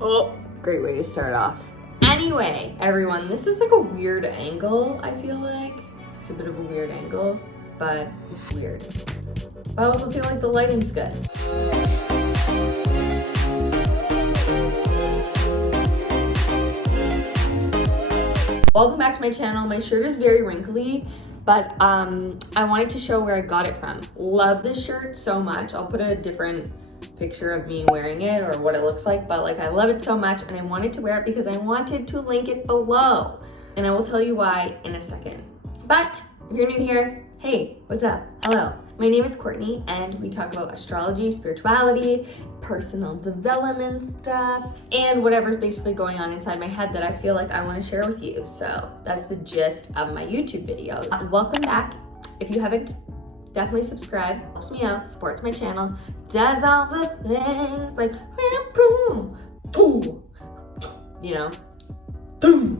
Oh, great way to start off. Anyway, everyone, this is like a weird angle, I feel like. It's a bit of a weird angle, but it's weird. But I also feel like the lighting's good. Welcome back to my channel. My shirt is very wrinkly, but I wanted to show where I got it from. Love this shirt so much. I'll put a different picture of me wearing it or what it looks like, but like I love it so much and I wanted to wear it because I wanted to link it below. And I will tell you why in a second. But if you're new here, hey, what's up? Hello. My name is Courtney and we talk about astrology, spirituality, personal development stuff, and whatever's basically going on inside my head that I feel like I want to share with you. So that's the gist of my YouTube videos. Welcome back. If you haven't, definitely subscribe. Helps me out, supports my channel, does all the things like, you know,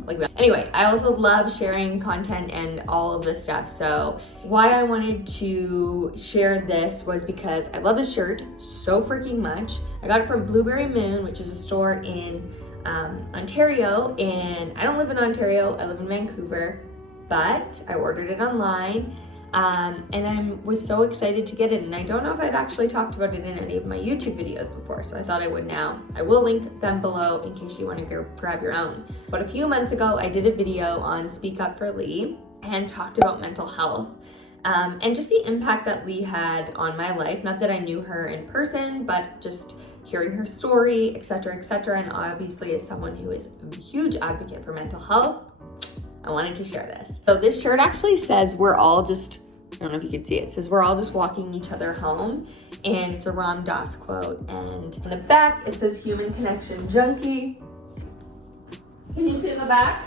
like that. Anyway, I also love sharing content and all of this stuff. So why I wanted to share this was because I love this shirt so freaking much. I got it from Blueberry Moon, which is a store in Ontario, and I don't live in Ontario, I live in Vancouver, but I ordered it online. And I was so excited to get it, and I don't know if I've actually talked about it in any of my YouTube videos before, so I thought I would now. I will link them below in case you want to go grab your own. But a few months ago, I did a video on Speak Up for Lee and talked about mental health and just the impact that Lee had on my life. Not that I knew her in person, but just hearing her story, etc., etc. And obviously as someone who is a huge advocate for mental health, I wanted to share this. So this shirt actually says we're all just, I don't know if you can see it, says we're all just walking each other home. And it's a Ram Dass quote. And in the back, it says human connection junkie. Can you see in the back?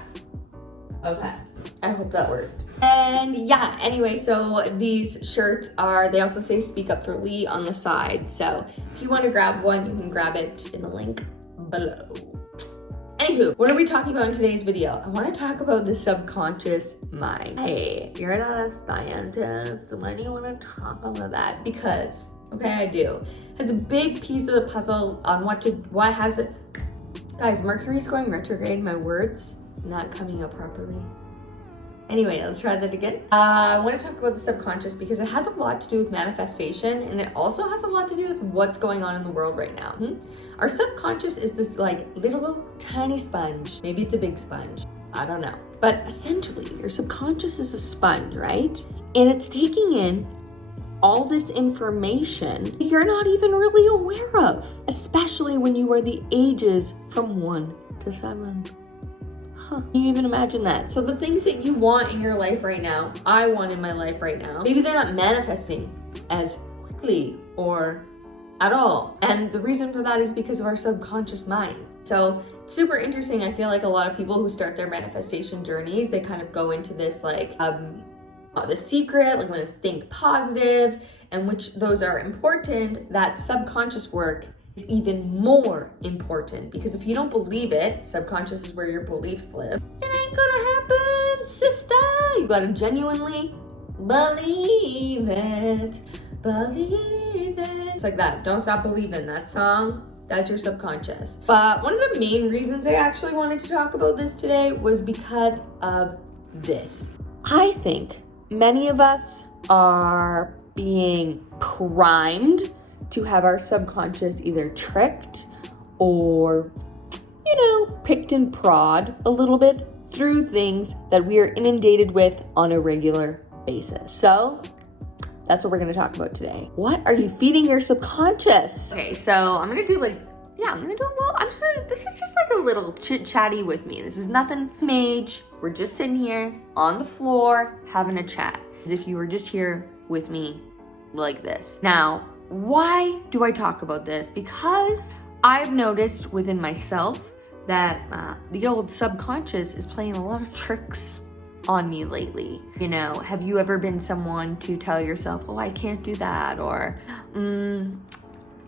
Okay, I hope that worked. And yeah, anyway, so these shirts they also say Speak Up for Lee on the side. So if you want to grab one, you can grab it in the link below. Anywho, what are we talking about in today's video? I want to talk about the subconscious mind. Hey, you're not a scientist. Why do you want to talk about that? Because, okay, I do. It's a big piece of the puzzle on why has it, guys, Mercury's going retrograde, my words not coming up properly. Anyway, let's try that again. I want to talk about the subconscious because it has a lot to do with manifestation, and it also has a lot to do with what's going on in the world right now. Our subconscious is this like little tiny sponge. Maybe it's a big sponge. I don't know. But essentially, your subconscious is a sponge, right? And it's taking in all this information you're not even really aware of, especially when you are the ages from 1 to 7. Can you even imagine that? So the things that you want in your life right now, I want in my life right now, maybe they're not manifesting as quickly or at all. And the reason for that is because of our subconscious mind. So super interesting. I feel like a lot of people who start their manifestation journeys, they kind of go into this like the secret, like when to think positive, and which those are important. That subconscious work is even more important, because if you don't believe it, subconscious is where your beliefs live, it ain't gonna happen, sister. You gotta genuinely believe it, believe it. It's like that, Don't Stop Believing, that song, that's your subconscious. But one of the main reasons I actually wanted to talk about this today was because of this. I think many of us are being primed to have our subconscious either tricked or, you know, picked and prod a little bit through things that we are inundated with on a regular basis. So that's what we're going to talk about today. What are you feeding your subconscious? Okay, so I'm going to do this is just like a little chit chatty with me. This is nothing major. We're just sitting here on the floor having a chat as if you were just here with me like this. Now, why do I talk about this? Because I've noticed within myself that the old subconscious is playing a lot of tricks on me lately. You know, have you ever been someone to tell yourself, oh, I can't do that, or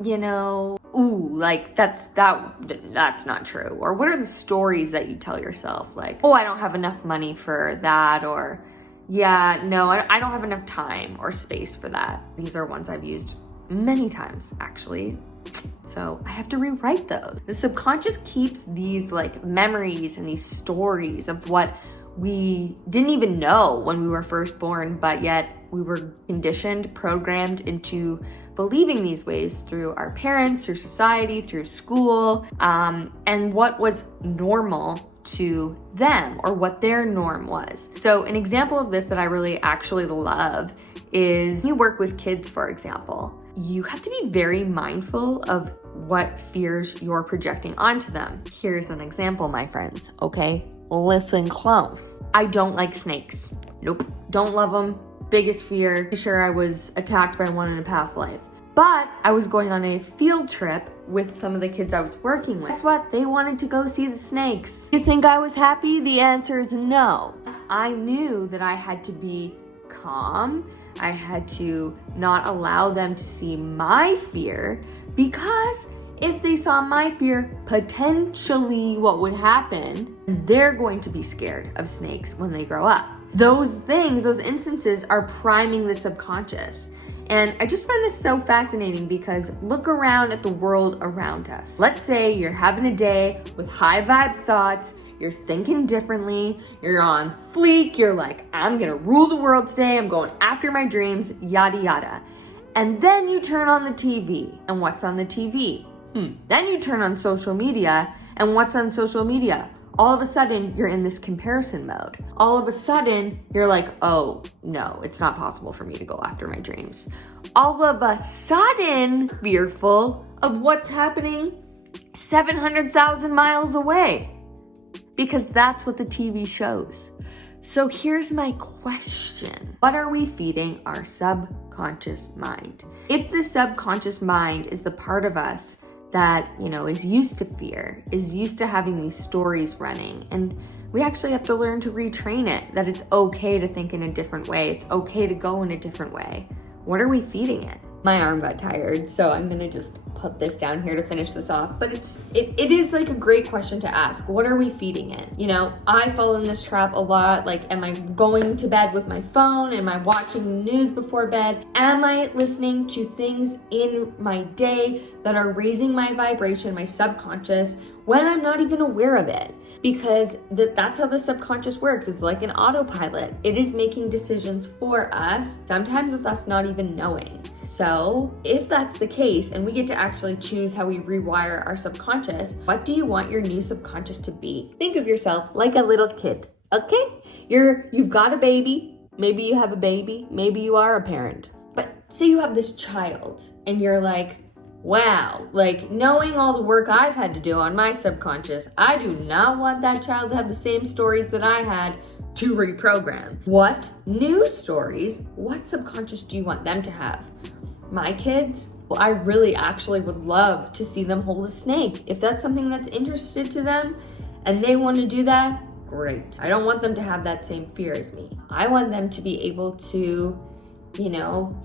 you know, ooh, like that's not true? Or what are the stories that you tell yourself? Like, oh, I don't have enough money for that, or yeah, no, I don't have enough time or space for that. These are ones I've used many times, actually. So I have to rewrite those. The subconscious keeps these like memories and these stories of what we didn't even know when we were first born, but yet we were conditioned, programmed into believing these ways through our parents, through society, through school, and what was normal to them or what their norm was. So an example of this that I really actually love is you work with kids, for example. You have to be very mindful of what fears you're projecting onto them. Here's an example, my friends, okay? Listen close. I don't like snakes. Nope. Don't love them. Biggest fear. Pretty sure I was attacked by one in a past life. But I was going on a field trip with some of the kids I was working with. Guess what? They wanted to go see the snakes. You think I was happy? The answer is no. I knew that I had to be calm. I had to not allow them to see my fear, because if they saw my fear, potentially what would happen, they're going to be scared of snakes when they grow up. Those things, those instances are priming the subconscious. And I just find this so fascinating because look around at the world around us. Let's say you're having a day with high vibe thoughts, you're thinking differently, you're on fleek, you're like, I'm gonna rule the world today, I'm going after my dreams, yada yada. And then you turn on the TV, and what's on the TV? Then you turn on social media, and what's on social media? All of a sudden, you're in this comparison mode. All of a sudden, you're like, oh, no, it's not possible for me to go after my dreams. All of a sudden, fearful of what's happening 700,000 miles away, because that's what the TV shows. So here's my question. What are we feeding our subconscious mind? If the subconscious mind is the part of us that, is used to fear, is used to having these stories running, and we actually have to learn to retrain it, that it's okay to think in a different way, it's okay to go in a different way. What are we feeding it? My arm got tired, so I'm gonna just put this down here to finish this off. But it is like a great question to ask. What are we feeding it? I fall in this trap a lot. Like, am I going to bed with my phone? Am I watching news before bed? Am I listening to things in my day that are raising my vibration, my subconscious, when I'm not even aware of it? Because that's how the subconscious works. It's like an autopilot. It is making decisions for us, sometimes with us not even knowing. So if that's the case, and we get to actually choose how we rewire our subconscious, what do you want your new subconscious to be? Think of yourself like a little kid, okay? You've got a baby. Maybe you have a baby. Maybe you are a parent. But say you have this child, and you're like, wow, like knowing all the work I've had to do on my subconscious, I do not want that child to have the same stories that I had to reprogram. What new stories, what subconscious do you want them to have? My kids, well, I really actually would love to see them hold a snake. If that's something that's interested to them and they want to do that, great. I don't want them to have that same fear as me. I want them to be able to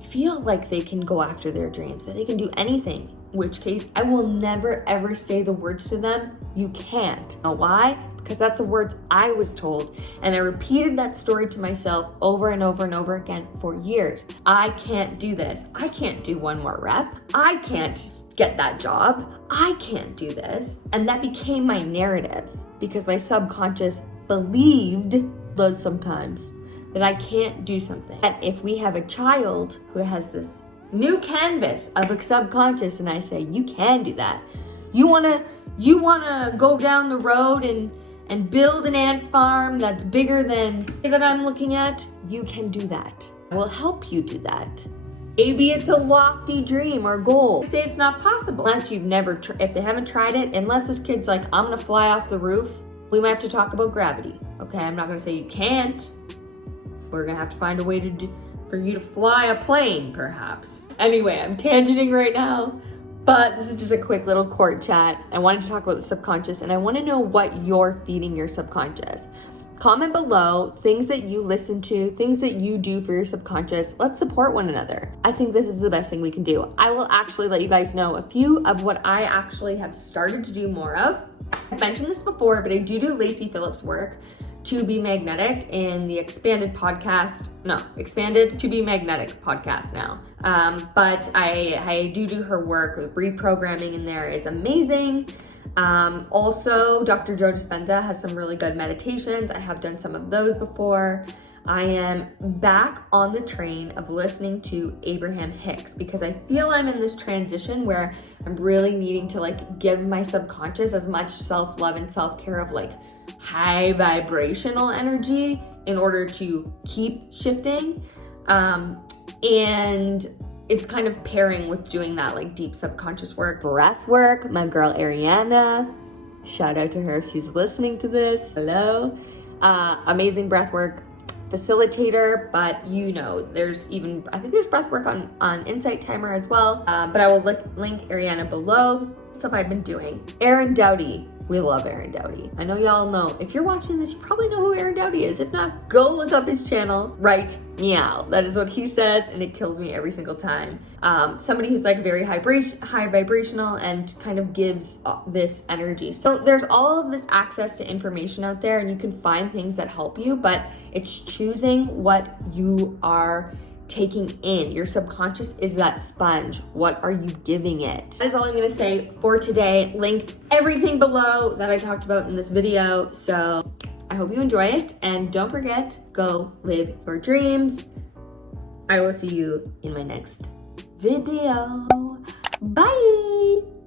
feel like they can go after their dreams, that they can do anything, in which case I will never ever say the words to them, you can't. Know why? Because that's the words I was told, and I repeated that story to myself over and over and over again for years. I can't do this. I can't do one more rep. I can't get that job. I can't do this. And that became my narrative because my subconscious believed those sometimes that I can't do something. And if we have a child who has this new canvas of a subconscious and I say, you can do that. You wanna go down the road and build an ant farm that's bigger than that I'm looking at, you can do that. I will help you do that. Maybe it's a lofty dream or goal. Say it's not possible unless you've never, if they haven't tried it, unless this kid's like, I'm gonna fly off the roof, we might have to talk about gravity. Okay, I'm not gonna say you can't. We're gonna have to find a way for you to fly a plane, perhaps. Anyway, I'm tangenting right now, but this is just a quick little court chat. I wanted to talk about the subconscious, and I wanna know what you're feeding your subconscious. Comment below things that you listen to, things that you do for your subconscious. Let's support one another. I think this is the best thing we can do. I will actually let you guys know a few of what I actually have started to do more of. I've mentioned this before, but I do Lacy Phillips work. To Be Magnetic in the expanded To Be Magnetic podcast now. But I do her work with reprogramming in there is amazing. Also, Dr. Joe Dispenza has some really good meditations. I have done some of those before. I am back on the train of listening to Abraham Hicks because I feel I'm in this transition where I'm really needing to like give my subconscious as much self-love and self-care of like high vibrational energy in order to keep shifting. And it's kind of pairing with doing that like deep subconscious work, breath work. My girl Ariana, shout out to her if she's listening to this. Hello. Amazing breath work facilitator, but I think there's breath work on Insight Timer as well. But I will link Ariana below. Stuff I've been doing. Aaron Doughty. We love Aaron Doughty. I know y'all know. If you're watching this, you probably know who Aaron Doughty is. If not, go look up his channel. Right meow. That is what he says, and it kills me every single time. Somebody who's like very high vibrational and kind of gives this energy. So there's all of this access to information out there, and you can find things that help you, but it's choosing what you are taking in. Your subconscious is that sponge. What are you giving it? That is all I'm gonna say for today. Linked everything below that I talked about in this video. So I hope you enjoy it, and don't forget, go live your dreams. I will see you in my next video. Bye.